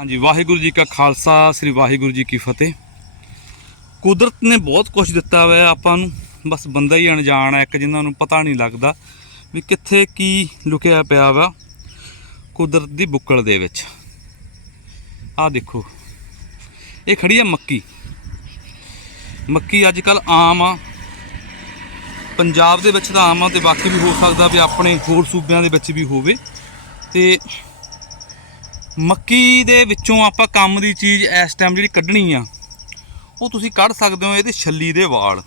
ਹਾਂਜੀ, ਵਾਹਿਗੁਰੂ ਜੀ ਕਾ ਖਾਲਸਾ, ਸ੍ਰੀ ਵਾਹਿਗੁਰੂ ਜੀ ਕੀ ਫਤਿਹ। ਕੁਦਰਤ ਨੇ ਬਹੁਤ ਕੁਝ ਦਿੱਤਾ ਹੋਇਆ ਆਪਾਂ ਨੂੰ। ਬਸ ਬੰਦਾ ਹੀ ਅਣਜਾਣ ਹੈ ਇੱਕ ਜਿਨ੍ਹਾਂ ਨੂੰ ਪਤਾ ਨਹੀਂ ਲੱਗਦਾ ਵੀ ਕਿੱਥੇ ਕੀ ਲੁਕਿਆ ਪਿਆ ਵਾ ਕੁਦਰਤ ਦੀ ਬੁੱਕਲ ਦੇ ਵਿੱਚ। ਆਹ ਦੇਖੋ, ਇਹ ਖੜੀ ਹੈ ਮੱਕੀ। ਮੱਕੀ ਅੱਜ ਕੱਲ ਆਮ ਆ। ਪੰਜਾਬ ਦੇ ਵਿੱਚ ਤਾਂ ਆਮ ਆ ਤੇ ਬਾਕੀ ਵੀ ਹੋ ਸਕਦਾ ਵੀ ਆਪਣੇ ਹੋਰ ਸੂਬਿਆਂ ਦੇ ਵਿੱਚ ਵੀ ਹੋਵੇ। ਤੇ ਮੱਕੀ ਦੇ ਵਿੱਚੋਂ ਆਪਾਂ ਕੰਮ ਦੀ ਚੀਜ਼ ਇਸ ਟਾਈਮ ਜਿਹੜੀ ਕੱਢਣੀ ਆ, ਉਹ ਤੁਸੀਂ ਕੱਢ ਸਕਦੇ ਹੋ ਇਹਦੇ ਛੱਲੀ ਦੇ ਵਾਲ।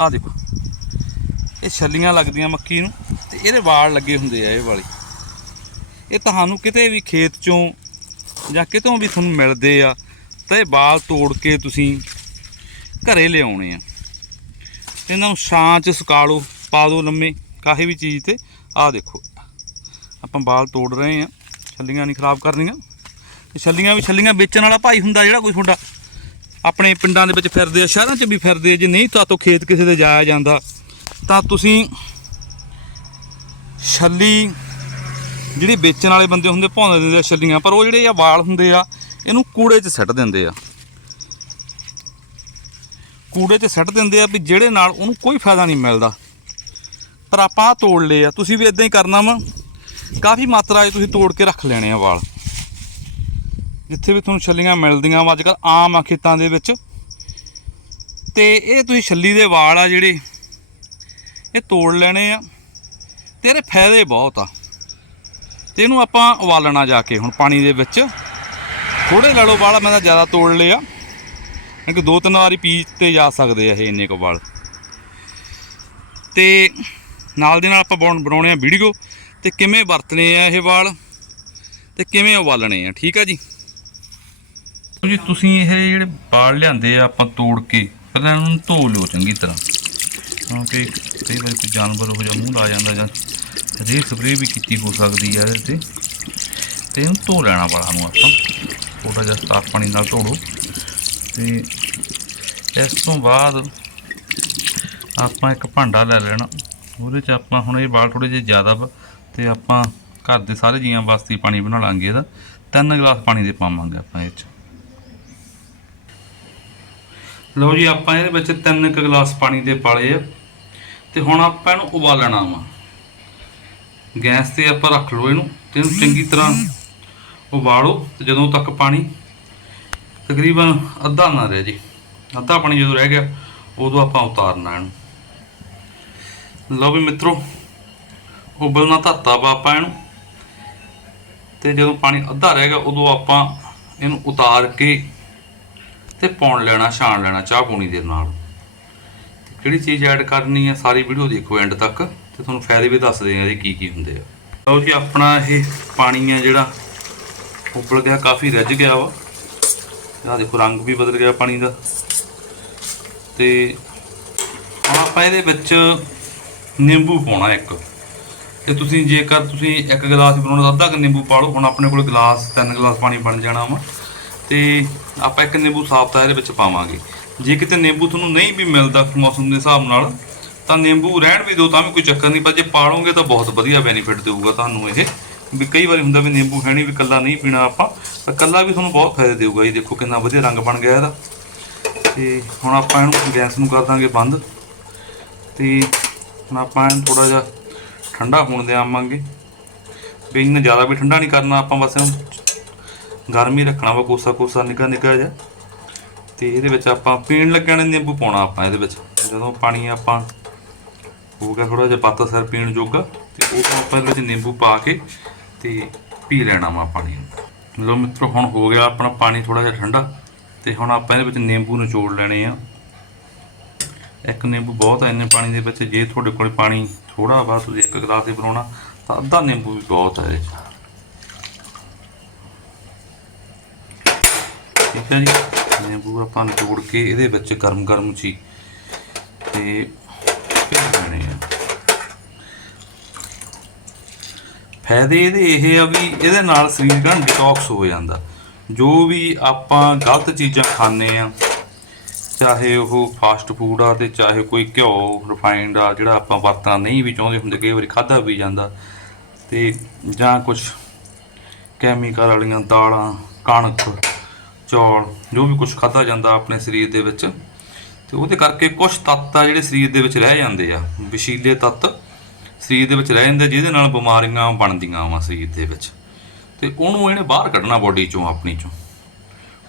ਆਹ ਦੇਖੋ, ਇਹ ਛੱਲੀਆਂ ਲੱਗਦੀਆਂ ਮੱਕੀ ਨੂੰ ਤੇ ਇਹਦੇ ਵਾਲ ਲੱਗੇ ਹੁੰਦੇ ਆ ਇਹ ਵਾਲੀ। ਇਹ ਤੁਹਾਨੂੰ ਕਿਤੇ ਵੀ ਖੇਤ ਚੋਂ ਜਾਂ ਕਿਤੋਂ ਵੀ ਤੁਹਾਨੂੰ ਮਿਲਦੇ ਆ ਤਾਂ ਇਹ ਵਾਲ ਤੋੜ ਕੇ ਤੁਸੀਂ ਘਰੇ ਲਿਆਉਣੇ ਆ। ਇਹਨਾਂ ਨੂੰ ਛਾਂ 'ਚ ਸੁਕਾ ਲਓ, ਪਾ ਦਿਓ ਲੰਮੇ, ਕਾਹੇ ਵੀ ਚੀਜ਼ ਤੇ। ਆਹ ਦੇਖੋ, ਆਪਾਂ ਵਾਲ ਤੋੜ ਰਹੇ ਆ। ਛੱਲੀਆਂ ਨਹੀਂ ਖਰਾਬ ਕਰਨੀਆਂ। ਤੇ ਛੱਲੀਆਂ ਵੀ ਛੱਲੀਆਂ ਵੇਚਣ ਵਾਲਾ ਭਾਈ ਹੁੰਦਾ ਜਿਹੜਾ ਕੋਈ ਤੁਹਾਡਾ ਆਪਣੇ ਪਿੰਡਾਂ ਦੇ ਵਿੱਚ ਫਿਰਦੇ ਆ, ਸ਼ਹਿਰਾਂ 'ਚ ਵੀ ਫਿਰਦੇ ਜੇ ਨਹੀਂ ਤਾਂ ਤੋਂ ਖੇਤ ਕਿਸੇ ਦੇ ਜਾਇਆ ਜਾਂਦਾ। ਤਾਂ ਤੁਸੀਂ ਛੱਲੀ ਜਿਹੜੀ ਵੇਚਣ ਵਾਲੇ ਬੰਦੇ ਹੁੰਦੇ, ਭੌਂਦੇ ਦਿੰਦੇ ਆ ਛੱਲੀਆਂ, ਪਰ ਉਹ ਜਿਹੜੇ ਆ ਵਾਲ ਹੁੰਦੇ ਆ, ਇਹਨੂੰ ਕੂੜੇ 'ਚ ਸੱਟ ਦਿੰਦੇ ਆ। ਕੂੜੇ 'ਚ ਸੱਟ ਦਿੰਦੇ ਆ ਵੀ ਜਿਹੜੇ ਨਾਲ ਉਹਨੂੰ ਕੋਈ ਫਾਇਦਾ ਨਹੀਂ ਮਿਲਦਾ। ਪਰ ਆਪਾਂ ਆਹ ਤੋੜ ਲਏ ਆ। ਤੁਸੀਂ ਵੀ ਇਦਾਂ ਹੀ ਕਰਨਾ ਵਾ। ਕਾਫੀ ਮਾਤਰਾ 'ਚ ਤੁਸੀਂ ਤੋੜ ਕੇ ਰੱਖ ਲੈਣੇ ਆ ਵਾਲ। ਜਿੱਥੇ ਵੀ ਤੁਹਾਨੂੰ ਛੱਲੀਆਂ ਮਿਲਦੀਆਂ ਵਾ ਅੱਜਕੱਲ ਆਮ ਆ ਖੇਤਾਂ ਦੇ ਵਿੱਚ। ਤੇ ਇਹ ਤੁਸੀਂ ਛੱਲੀ ਦੇ ਵਾਲ ਆ ਜਿਹੜੇ, ਇਹ ਤੋੜ ਲੈਣੇ ਆ। ਤੇ ਇਹਦੇ ਫਾਇਦੇ ਬਹੁਤ ਆ। ਤੇ ਇਹਨੂੰ ਆਪਾਂ ਉਬਾਲਣਾ ਜਾ ਕੇ, ਹੁਣ ਪਾਣੀ ਦੇ ਵਿੱਚ। ਥੋੜੇ ਲੈ ਲਓ ਵਾਲ, ਮੈਂ ਤਾਂ ਜ਼ਿਆਦਾ ਤੋੜ ਲਿਆ। ਕਿਉਂਕਿ ਦੋ ਤਿੰਨ ਵਾਰੀ ਪੀਚ ਤੇ ਜਾ ਸਕਦੇ ਆ ਇਹ ਇੰਨੇ ਕੁ ਵਾਲ। ਤੇ ਨਾਲ ਦੇ ਨਾਲ ਆਪਾਂ ਬਣਾਉਣ- ਬਣਾਉਣੇ ਆ ਵੀਡੀਓ। ਤੇ ਕਿਵੇਂ ਵਰਤਣੇ ਆ ਇਹ ਵਾਲ ਤੇ ਕਿਵੇਂ ਉਬਾਲਣੇ ਆ, ਠੀਕ ਆ ਜੀ? ਜੀ, ਤੁਸੀਂ ਇਹ ਜਿਹੜੇ ਵਾਲ ਲਿਆਂਦੇ ਆ, ਆਪਾਂ ਤੋੜ ਕੇ, ਪਹਿਲਾਂ ਇਹਨਾਂ ਨੂੰ ਧੋ ਲਓ ਚੰਗੀ ਤਰ੍ਹਾਂ। ਕਿਉਂਕਿ ਕਈ ਵਾਰ ਕੋਈ ਜਾਨਵਰ ਹੋ ਜਾ ਮੂੰਹ ਲਾ ਜਾਂਦਾ ਜਾਂ ਰੇ ਸਪਰੇਅ ਵੀ ਕੀਤੀ ਹੋ ਸਕਦੀ ਆ ਇਹਦੇ ਤੇ। ਤੇ ਇਹਨੂੰ ਧੋ ਲੈਣਾ ਵਾਲਾਂ ਨੂੰ ਆਪਾਂ। ਥੋੜਾ ਜਿਹਾ ਸਾਫ਼ ਪਾਣੀ ਨਾਲ ਧੋ ਲਓ। ਤੇ ਇਸ ਤੋਂ ਬਾਅਦ ਆਪਾਂ ਇੱਕ ਭਾਂਡਾ ਲੈ ਲੈਣਾ। ਉਹਦੇ 'ਚ ਆਪਾਂ ਹੁਣ ਇਹ ਵਾਲ ਥੋੜੇ ਜਿਹੇ ਜ਼ਿਆਦਾ ਵਾ ਤੇ ਆਪਾਂ ਘਰ ਦੇ ਸਾਰੇ ਜੀਆਂ ਵਾਸਤੇ ਪਾਣੀ ਬਣਾ ਲਾਂਗੇ ਇਹਦਾ। ਤਿੰਨ ਗਲਾਸ ਪਾਣੀ ਦੇ ਪਾਵਾਂਗੇ ਆਪਾਂ ਇਹ 'ਚ। ਲਓ ਜੀ, ਆਪਾਂ ਇਹਦੇ ਵਿੱਚ ਤਿੰਨ ਕੁ ਗਲਾਸ ਪਾਣੀ ਦੇ ਪਾਲੇ ਆ। ਤੇ ਹੁਣ ਆਪਾਂ ਇਹਨੂੰ ਉਬਾਲਣਾ ਵਾ। ਗੈਸ ਤੇ ਆਪਾਂ ਰੱਖ ਲਓ ਇਹਨੂੰ ਤੇ ਇਹਨੂੰ ਚੰਗੀ ਤਰ੍ਹਾਂ ਉਬਾਲੋ ਤੇ ਜਦੋਂ ਤੱਕ ਪਾਣੀ ਤਕਰੀਬਨ ਅੱਧਾ ਨਾ ਰਹਿ ਜੇ। ਅੱਧਾ ਪਾਣੀ ਜਦੋਂ ਰਹਿ ਗਿਆ, ਉਦੋਂ ਆਪਾਂ ਉਤਾਰਨਾ ਇਹਨੂੰ। ਲਓ ਵੀ ਮਿੱਤਰੋ ਉਬਲਣਾ ਧਰਤਾ ਵਾ ਆਪਾਂ ਇਹਨੂੰ। ਤੇ ਜਦੋਂ ਪਾਣੀ ਅੱਧਾ ਰਹਿ ਗਿਆ, ਉਦੋਂ ਆਪਾਂ ਇਹਨੂੰ ਉਤਾਰ ਕੇ ਤੇ ਪਾਉਣ ਲੈਣਾ, ਛਾਣ ਲੈਣਾ, ਚਾਹ ਪੂਣੀ ਦੇ ਨਾਲ। ਤੇ ਕਿਹੜੀ ਚੀਜ਼ ਐਡ ਕਰਨੀ ਹੈ ਸਾਰੀ ਵੀਡੀਓ ਦੇਖੋ ਐਂਡ ਤੱਕ, ਤੇ ਤੁਹਾਨੂੰ ਫਾਇਦੇ ਵੀ ਦੱਸਦੇ ਆ ਇਹਦੇ ਕੀ ਕੀ ਹੁੰਦੇ ਆ। ਲਓ ਜੀ, ਆਪਣਾ ਇਹ ਪਾਣੀ ਹੈ ਜਿਹੜਾ, ਉਬਲ ਗਿਆ, ਕਾਫੀ ਰਿੱਝ ਗਿਆ ਵਾ। ਆਹ ਦੇਖੋ, ਰੰਗ ਵੀ ਬਦਲ ਗਿਆ ਪਾਣੀ ਦਾ। ਤੇ ਹੁਣ ਆਪਾਂ ਇਹਦੇ ਵਿੱਚ ਨਿੰਬੂ ਪਾਉਣਾ ਇੱਕ। ਤੇ ਤੁਸੀਂ ਜੇਕਰ ਤੁਸੀਂ ਇੱਕ ਗਲਾਸ ਬਣਾਉਣਾ, ਅੱਧਾ ਕੁ ਨਿੰਬੂ ਪਾ ਲਓ। ਹੁਣ ਆਪਣੇ ਕੋਲ ਗਲਾਸ, ਤਿੰਨ ਗਲਾਸ ਪਾਣੀ ਬਣ ਜਾਣਾ ਵਾ। ਤੇ ਆਪਾਂ ਇੱਕ ਨਿੰਬੂ ਸਾਫ਼ ਇਹਦੇ ਵਿੱਚ ਪਾਵਾਂਗੇ। ਜੇ ਕਿਤੇ ਨਿੰਬੂ ਤੁਹਾਨੂੰ ਨਹੀਂ ਵੀ ਮਿਲਦਾ ਮੌਸਮ ਦੇ ਹਿਸਾਬ ਨਾਲ, ਤਾਂ ਨਿੰਬੂ ਰਹਿਣ ਵੀ ਦਿਓ, ਤਾਂ ਵੀ ਕੋਈ ਚੱਕਰ ਨਹੀਂ। ਪਰ ਜੇ ਪਾਲੋਗੇ ਤਾਂ ਬਹੁਤ ਵਧੀਆ ਬੈਨੀਫਿਟ ਦੇਊਗਾ ਤੁਹਾਨੂੰ ਇਹ। ਵੀ ਕਈ ਵਾਰੀ ਹੁੰਦਾ ਵੀ ਨਿੰਬੂ ਹੈ ਨਹੀਂ, ਵੀ ਕੱਲਾ ਨਹੀਂ ਪੀਣਾ ਆਪਾਂ। ਤਾਂ ਕੱਲਾ ਵੀ ਤੁਹਾਨੂੰ ਬਹੁਤ ਫਾਇਦੇ ਦੇਊਗਾ। ਜੀ ਦੇਖੋ ਕਿੰਨਾ ਵਧੀਆ ਰੰਗ ਬਣ ਗਿਆ ਇਹਦਾ। ਤੇ ਹੁਣ ਆਪਾਂ ਇਹਨੂੰ ਗੈਸ ਨੂੰ ਕਰ ਦਾਂਗੇ ਬੰਦ। ਤੇ ਹੁਣ ਆਪਾਂ ਇਹਨੂੰ ਥੋੜਾ ਜਿਹਾ ਠੰਡਾ ਹੋਣ ਦੇਵਾਂਗੇ ਵੀ ਇੰਨਾ ਜ਼ਿਆਦਾ ਵੀ ਠੰਡਾ ਨਹੀਂ ਕਰਨਾ ਆਪਾਂ ਬਸ ਇਹਨੂੰ ਗਰਮ ਹੀ ਰੱਖਣਾ ਵਾ, ਕੋਸਾ ਕੋਸਾ ਨਿੱਕਾ ਨਿੱਕਾ ਜਿਹਾ। ਤੇ ਇਹਦੇ ਵਿੱਚ ਆਪਾਂ ਪੀਣ ਲੱਗਿਆ ਨੇ ਨਿੰਬੂ ਪਾਉਣਾ ਆਪਾਂ ਇਹਦੇ ਵਿੱਚ। ਜਦੋਂ ਪਾਣੀ ਆਪਾਂ ਹੋ ਗਿਆ ਥੋੜਾ ਜਿਹਾ ਪੱਤਾ ਸਰ ਪੀਣ ਜੋਗਾ, ਤੇ ਉਹ ਆਪਾਂ ਇਹਦੇ ਵਿੱਚ ਨਿੰਬੂ ਪਾ ਕੇ ਤੇ ਪੀ ਲੈਣਾ ਵਾ ਪਾਣੀ। ਲੋ ਮਿੱਤਰੋ, ਹੁਣ ਹੋ ਗਿਆ ਆਪਣਾ ਪਾਣੀ ਥੋੜਾ ਜਿਹਾ ਠੰਡਾ, ਤੇ ਹੁਣ ਆਪਾਂ ਇਹਦੇ ਵਿੱਚ ਨਿੰਬੂ ਨਿਚੋੜ ਲੈਣੇ ਆ। ਇੱਕ ਨਿੰਬੂ ਬਹੁਤ ਹੈ ਇੰਨੇ ਪਾਣੀ ਦੇ ਵਿੱਚ। ਜੇ ਤੁਹਾਡੇ ਕੋਲ ਪਾਣੀ ਥੋੜਾ ਵਾ, ਤੁਸੀਂ ਇੱਕ ਗਲਾਸ ਹੀ ਬਣਾਉਣਾ, ਤਾਂ ਅੱਧਾ ਨਿੰਬੂ ਵੀ ਬਹੁਤ ਹੈ ਇਹਦੇ ਠੀਕ ਹੈ ਜੀ? ਨਿੰਬੂ ਆਪਾਂ ਨਿਚੋੜ ਕੇ ਇਹਦੇ ਵਿੱਚ ਗਰਮ ਗਰਮ ਚੀ ਤੇ ਭਿੱਜ ਆ। ਫਾਇਦੇ ਇਹਦੇ ਇਹ ਆ ਵੀ ਇਹਦੇ ਨਾਲ ਸਰੀਰ ਦਾ ਡਿਟੌਕਸ ਹੋ ਜਾਂਦਾ। ਜੋ ਵੀ ਆਪਾਂ ਗਲਤ ਚੀਜ਼ਾਂ ਖਾਂਦੇ ਆ ਚਾਹੇ ਉਹ ਫਾਸਟ ਫੂਡ ਆ ਤੇ ਚਾਹੇ ਕੋਈ ਘਿਓ ਰਿਫਾਈਨਡ ਆ, ਜਿਹੜਾ ਆਪਾਂ ਵਰਤਣਾ ਨਹੀਂ ਵੀ ਚਾਹੁੰਦੇ ਹੁੰਦੇ, ਕਈ ਵਾਰੀ ਖਾਦਾ ਵੀ ਜਾਂਦਾ। ਤੇ ਜਾਂ ਕੁਝ ਕੈਮੀਕਲ ਵਾਲੀਆਂ ਦਾਲਾਂ, ਕਣਕ, ਚੌਲ, ਜੋ ਵੀ ਕੁਝ ਖਾਧਾ ਜਾਂਦਾ ਆਪਣੇ ਸਰੀਰ ਦੇ ਵਿੱਚ, ਤੇ ਉਹਦੇ ਕਰਕੇ ਕੁਝ ਤੱਤ ਆ ਜਿਹੜੇ ਸਰੀਰ ਦੇ ਵਿੱਚ ਰਹਿ ਜਾਂਦੇ ਆ। ਵਿਸ਼ੀਲੇ ਤੱਤ ਸਰੀਰ ਦੇ ਵਿੱਚ ਰਹਿ ਜਾਂਦੇ, ਜਿਹਦੇ ਨਾਲ ਬਿਮਾਰੀਆਂ ਬਣਦੀਆਂ ਵਾ ਸਰੀਰ ਦੇ ਵਿੱਚ। ਤੇ ਉਹਨੂੰ ਇਹਨੇ ਬਾਹਰ ਕੱਢਣਾ ਬਾਡੀ ਚੋਂ, ਆਪਣੀ ਚੋਂ।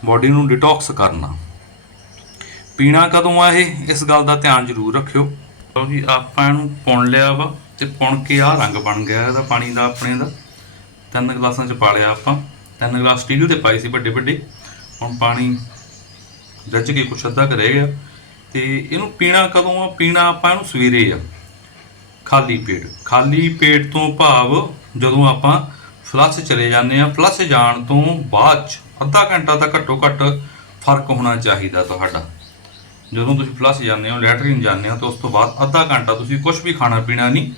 ਬਾਡੀ ਨੂੰ ਡਿਟੌਕਸ ਕਰਨਾ। ਪੀਣਾ ਕਦੋਂ ਆ ਇਹ? ਇਸ ਗੱਲ ਦਾ ਧਿਆਨ ਜ਼ਰੂਰ ਰੱਖਿਓ। ਕਿਉਂਕਿ ਆਪਾਂ ਇਹਨੂੰ ਪੁਣ ਲਿਆ ਵਾ ਤੇ ਪੁਣ ਕੇ ਆ ਰੰਗ ਬਣ ਗਿਆ ਇਹਦਾ, ਪਾਣੀ ਦਾ, ਆਪਣੇ ਦਾ। ਤਿੰਨ ਗਲਾਸਾਂ ਚ ਪਾ ਲਿਆ ਆਪਾਂ। ਤਿੰਨ ਗਲਾਸ ਸਟੀਲ ਦੇ ਪਾਏ ਸੀ ਵੱਡੇ ਵੱਡੇ। ਹੁਣ ਪਾਣੀ ਰੱਜ ਕੇ ਕੁਛ ਅੱਧਾ ਕੁ ਰਹਿ ਗਿਆ। ਤੇ ਇਹਨੂੰ ਪੀਣਾ ਕਦੋਂ ਆ? ਪੀਣਾ ਆਪਾਂ ਇਹਨੂੰ ਸਵੇਰੇ ਆ। ਖਾਲੀ ਪੇਟ। ਖਾਲੀ ਪੇਟ ਤੋਂ ਭਾਵ ਜਦੋਂ ਆਪਾਂ ਫਲੱਸ਼ ਚਲੇ ਜਾਂਦੇ ਆ ਫਲੱਸ਼ ਜਾਣ ਤੋਂ ਬਾਅਦ ਚ ਅੱਧਾ ਘੰਟਾ ਤਾਂ ਘੱਟੋ ਘੱਟ ਫ਼ਰਕ ਹੋਣਾ ਚਾਹੀਦਾ ਤੁਹਾਡਾ। ਜਦੋਂ ਤੁਸੀਂ ਫਲੱਸ਼ ਜਾਂਦੇ ਹੋ, ਲੈਟਰਿਨ ਜਾਂਦੇ ਹੋ, ਤਾਂ ਉਸ ਤੋਂ ਬਾਅਦ ਅੱਧਾ ਘੰਟਾ ਤੁਸੀਂ ਕੁਝ ਵੀ ਖਾਣਾ ਪੀਣਾ ਨਹੀਂ।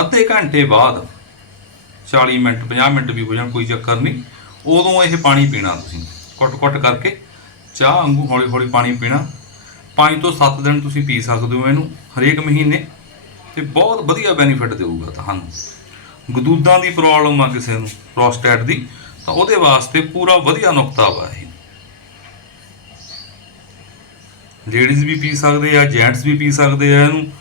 ਅੱਧੇ ਘੰਟੇ ਬਾਅਦ 40 ਮਿੰਟ 50 ਮਿੰਟ ਵੀ ਹੋ ਜਾਣ, ਕੋਈ ਚੱਕਰ ਨਹੀਂ। ਉਦੋਂ ਇਹ ਪਾਣੀ ਪੀਣਾ ਤੁਸੀਂ। ਕੁੱਟ-ਕੁੱਟ ਕਰਕੇ ਚਾਹ ਵਾਂਗੂ ਹੌਲੀ-ਹੌਲੀ ਪਾਣੀ ਪੀਣਾ। 5 ਤੋਂ 7 ਦਿਨ ਤੁਸੀਂ ਪੀ ਸਕਦੇ ਹੋ ਇਹਨੂੰ, ਹਰੇਕ ਮਹੀਨੇ। ਤੇ ਬਹੁਤ ਵਧੀਆ ਬੈਨੀਫਿਟ ਦੇਊਗਾ ਤੁਹਾਨੂੰ। ਗਦੂਦਾਂ ਦੀ ਪ੍ਰੋਬਲਮ ਆ ਕਿਸੇ ਨੂੰ, ਪ੍ਰੋਸਟੇਟ ਦੀ, ਤਾਂ ਉਹਦੇ ਵਾਸਤੇ ਪੂਰਾ ਵਧੀਆ ਨੁਕਤਾ ਵਾ ਇਹ। ਲੇਡੀਜ਼ ਵੀ ਪੀ ਸਕਦੇ ਆ ਜੈਂਟਸ ਵੀ ਪੀ ਸਕਦੇ ਆ ਇਹਨੂੰ।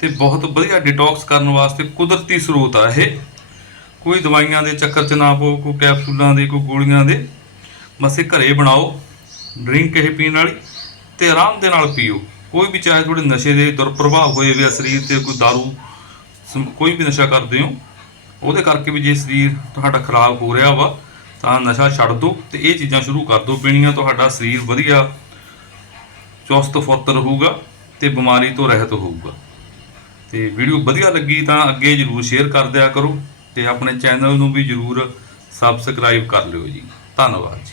ਤੇ ਬਹੁਤ ਵਧੀਆ ਡਿਟੌਕਸ ਕਰਨ ਵਾਸਤੇ ਕੁਦਰਤੀ ਸਰੋਤ ਆ ਇਹ। ਕੋਈ ਦਵਾਈਆਂ ਦੇ ਚੱਕਰ 'ਚ ਨਾ ਪਓ, ਕੋਈ ਕੈਪਸੂਲਾਂ ਦੇ, ਕੋਈ ਗੋਲੀਆਂ ਦੇ। ਬਸ ਇਹ ਘਰੇ ਬਣਾਓ ਡਰਿੰਕ ਇਹ ਪੀਣ ਵਾਲੀ ਤੇ ਆਰਾਮ ਦੇ ਨਾਲ ਪੀਓ। ਕੋਈ ਵੀ ਚਾਹੇ ਤੁਹਾਡੇ ਨਸ਼ੇ ਦੇ ਦੁਰਪ੍ਰਭਾਵ ਹੋਏ ਵੀ ਆ, ਸਰੀਰ ਤੇ ਕੋਈ दारू ਸਮ- ਕੋਈ ਵੀ ਨਸ਼ਾ ਕਰਦੇ ਹੋ, ਉਹਦੇ ਕਰਕੇ ਵੀ ਜੇ ਸਰੀਰ ਤੁਹਾਡਾ ਖਰਾਬ ਹੋ ਰਿਹਾ ਵਾ, ਤਾਂ ਨਸ਼ਾ ਛੱਡ ਦਿਓ ਤੇ ਇਹ ਚੀਜ਼ਾਂ ਸ਼ੁਰੂ ਕਰ ਦਿਓ। ਪੀਣੀਆਂ ਤੁਹਾਡਾ ਸਰੀਰ ਵਧੀਆ ਚੁਸਤ ਫੁਰਤ ਰਹੂਗਾ ਤੇ ਬਿਮਾਰੀ ਤੋਂ ਰਹਿਤ ਹੋਊਗਾ। ਤੇ ਵੀਡੀਓ ਵਧੀਆ ਲੱਗੀ ਤਾਂ ਅੱਗੇ ਜਰੂਰ ਸ਼ੇਅਰ ਕਰ ਦਿਆ ਕਰੋ ਤੇ ਆਪਣੇ ਚੈਨਲ ਨੂੰ ਵੀ ਜਰੂਰ ਸਬਸਕ੍ਰਾਈਬ ਕਰ ਲਿਓ ਜੀ। ਧੰਨਵਾਦ ਜੀ।